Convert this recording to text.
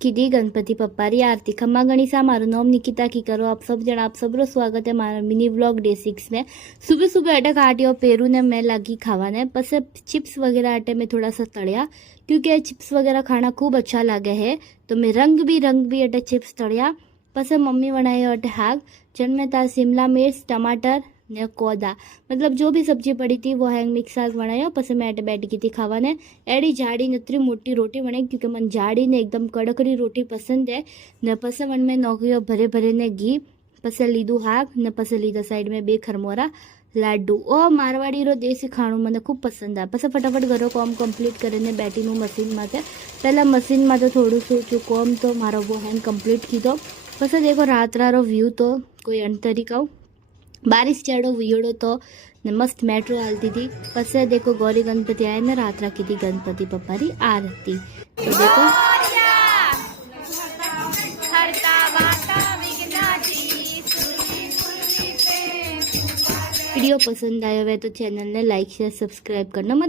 कीधी गणपति पप्पा री आरती। खम्मा गणिसा मारो नाम निकिता की करो आप सब जन आप सबरो स्वागत है मारा मिनी व्लॉग डे 6 में। सुबह सुबह अटक आटियो पेरू ने मैं लगी खावाने बस चिप्स वगैरह आटे में थोड़ा सा तड़िया क्योंकि चिप्स वगैरह खाना खूब अच्छा लगे है तो मैं रंग भी अटे चिप्स तड़िया। पस मम्मी बनायो अटे हाग जन में तार शिमला मिर्च टमाटर ने कोदा मतलब जो भी सब्जी पड़ी थी वो हैंग मिक्स साग बनाया। पस मैं अटे बैठ गई थी खावा ने एडी जाड़ी नतरी मोटी रोटी बनाई क्योंकि मन जाड़ी ने एकदम कड़कड़ी रोटी पसंद है ने पस मन में नौकरियों भरे भरे ने घी पस लीधु हाक ने पस लीधा साइड में 2 खरमोरा लाडू ओ मारवाड़ी रो देसी खाणुं मने खूब पसंद है। पस फटाफट घरो काम कम्प्लीट करीने बैठी हूँ मशीन माथे। पहला मशीन में तो थोड़ू शू काम तो मारो वो हैंग कम्प्लीट कीधो। पस देखो रातरारो व्यू तो कोई अंतरी कहूँ बारिश चढ़ो वियोड़ो तो ने मस्त मेट्रो हालती थी। पस देखो गौरी गणपति आए ने रात रखी थी गणपति पप्पा री आरती। तो देखो वीडियो पसंद आया है तो चैनल ने लाइक शेयर सब्सक्राइब करना मत